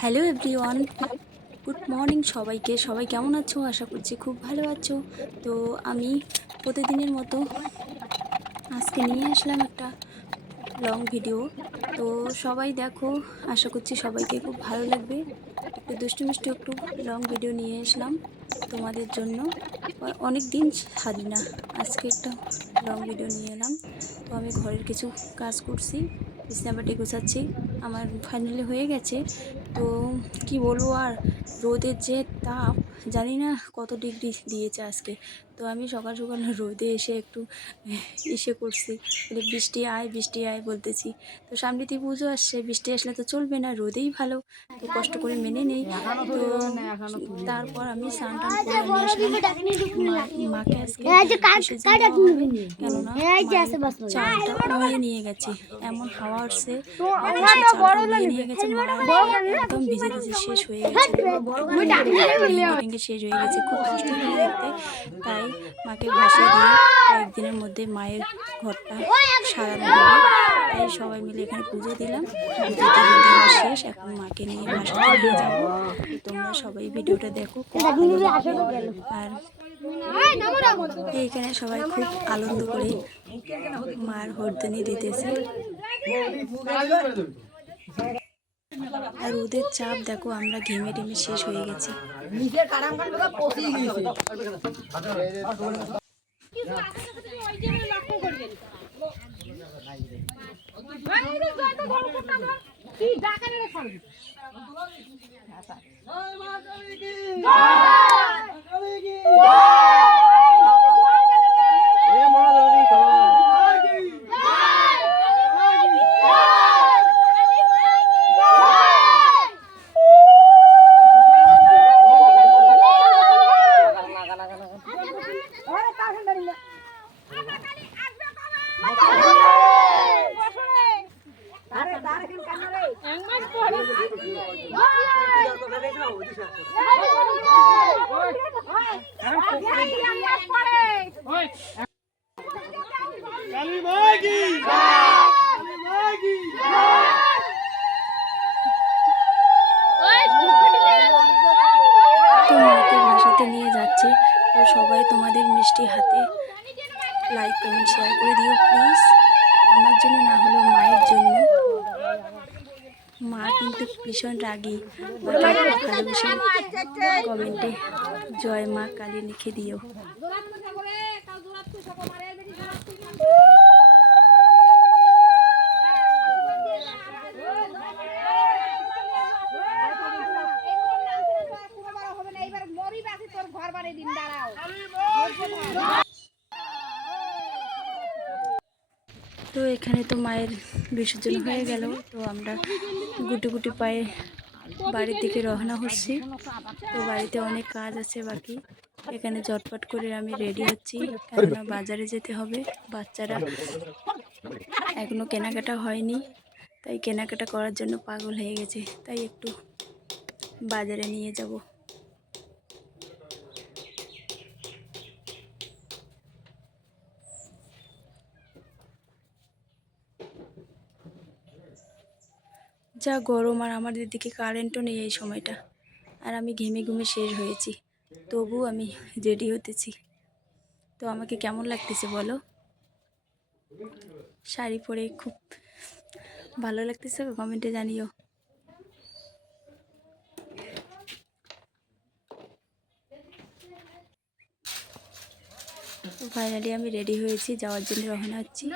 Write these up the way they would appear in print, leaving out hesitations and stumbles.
Hello everyone, good morning সবাইকে। সবাই কেমন আছো? আশা করছি খুব ভালো আছো। তো আমি প্রতিদিনের মতো আজকে নিয়ে আসলাম একটা লং ভিডিও। তো সবাই দেখো, আশা করছি সবাইকে খুব ভালো লাগবে। একটু দুষ্টু মিষ্টি একটু লং ভিডিও নিয়ে আসলাম তোমাদের জন্য। অনেক দিন ছাড়ি না, আজকে একটা লং ভিডিও নিয়ে এলাম। তো আমি ঘরের কিছু কাজ করছি, বিছানাবাটি গোছাচ্ছি, আমার ফাইনালি হয়ে গেছে। তো কি বলবো আর, রোদের যে তাপ, জানি না কত ডিগ্রি দিয়েছে আজকে। তো আমি সকাল সকাল রোদে এসে একটু ইসে করছি, বলে বৃষ্টি আয় বৃষ্টি আয় বলতেছি। তো সামনেতেই পুজো আসছে, বৃষ্টি আসলে তো চলবে না, রোদেই ভালো। তো কষ্ট করে মেনে নেই। তো তারপর আমি স্নান টান করে আমি আসলাম মাকে আজকে বিসর্জন দেওয়া হবে, কেননা মায়ের চালটা উড়িয়ে নিয়ে গেছে, এমন হাওয়া আসছে বাতাসে চালটা উড়িয়ে নিয়ে গেছে। মা একদম ভিজে ভিজে শেষ হয়ে গেছে, ভেঙে ভেঙে শেষ হয়ে গেছে, খুব কষ্ট হয়ে দেখতে। তাই মাকে ভাসিয়ে দিয়ে কয়েকদিনের মধ্যে মায়ের ঘরটা সারানো হবে। তাই সবাই মিলে এখানে পুজো দিলাম, পুজো দিয়ে দেওয়া শেষ, এখন মাকে নিয়ে ভাসাতে নিয়ে যাবো। তোমরা সবাই ভিডিওটা দেখো, খুব ভালো লাগবে। আর এইখানে সবাই খুব আনন্দ করে মার হরদনি দিতেছে। আর ওদের চাপ দেখো, আমরা ঘেমে টেমে শেষ হয়ে গেছি। মাকে ভাসাতে নিয়ে যাচ্ছে। তো সবাই তোমাদের মিষ্টি হাতে লাইক কমেন্ট শেয়ার করে দিও প্লিজ, আমার জন্য না হলেও মায়ের জন্য। মা কিন্তু ভীষণ রাগী, ভালোবেসে কমেন্টে জয় মা কালী লিখে দিও। তো এখানে তো মায়ের বিসর্জন হয়ে গেল। তো আমরা গুটি গুটি পায়ে বাড়ির দিকে রওনা হচ্ছি। তো বাড়িতে অনেক কাজ আছে বাকি, এখানে ঝটপট করে আমি রেডি হচ্ছি, কেননা বাজারে যেতে হবে। বাচ্চারা এখনো কেনাকাটা হয়নি, তাই কেনাকাটা করার জন্য পাগল হয়ে গেছে, তাই একটু বাজারে নিয়ে যাব। যা গরম, আর আমাদের দিকে কারেন্টও নেই এই সময়টা, আর আমি ঘেমে ঘুমে শেষ হয়েছি, তবু আমি রেডি হতেছি। তো আমাকে কেমন লাগতেছে বলো? শাড়ি পরে খুব ভালো লাগতেছে, কমেন্টে জানিও। তো ফাইনালি আমি রেডি হয়েছি, যাওয়ার জন্য রওনা হচ্ছি।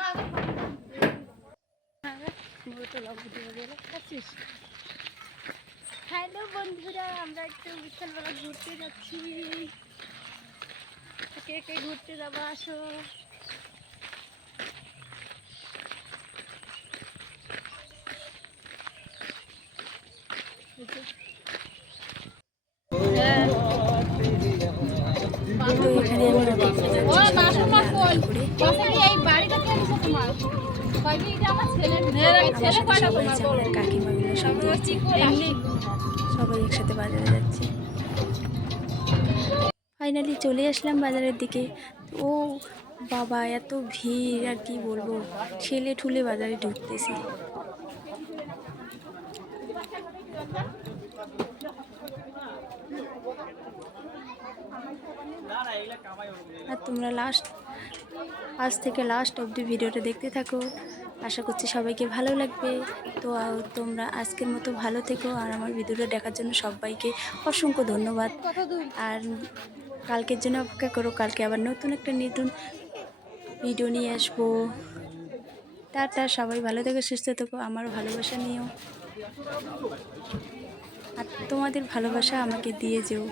হ্যালো বন্ধুরা, আমরা একটু বিকালবেলা ঘুরতে যাচ্ছি। কে কে ঘুরতে যাবো আসো। তো এখানে আমি অপেক্ষা যাচ্ছি করে। এই বাড়িটা কে দিছে তোমার? কাকিমাগুলো সবাই একসাথে বাজারে যাচ্ছে। ফাইনালি চলে আসলাম বাজারের দিকে। ও বাবা, এত ভিড়, আর কি বলবো, ঠেলে ঠুলে বাজারে ঢুকতেছি। আর তোমরা আজ থেকে লাস্ট অবধি ভিডিওটা দেখতে থাকো। আশা করছি সবাইকে ভালো লাগবে। তো তোমরা আজকের মতো ভালো থেকো, আর আমার ভিডিওটা দেখার জন্য সবাইকে অসংখ্য ধন্যবাদ। আর কালকের জন্য অপেক্ষা করো, কালকে আবার নতুন ভিডিও নিয়ে আসবো। টাটা, সবাই ভালো থেকো, সুস্থ থেকো, আমার ভালোবাসা নিও, আর তোমাদের ভালোবাসা আমাকে দিয়ে যেও।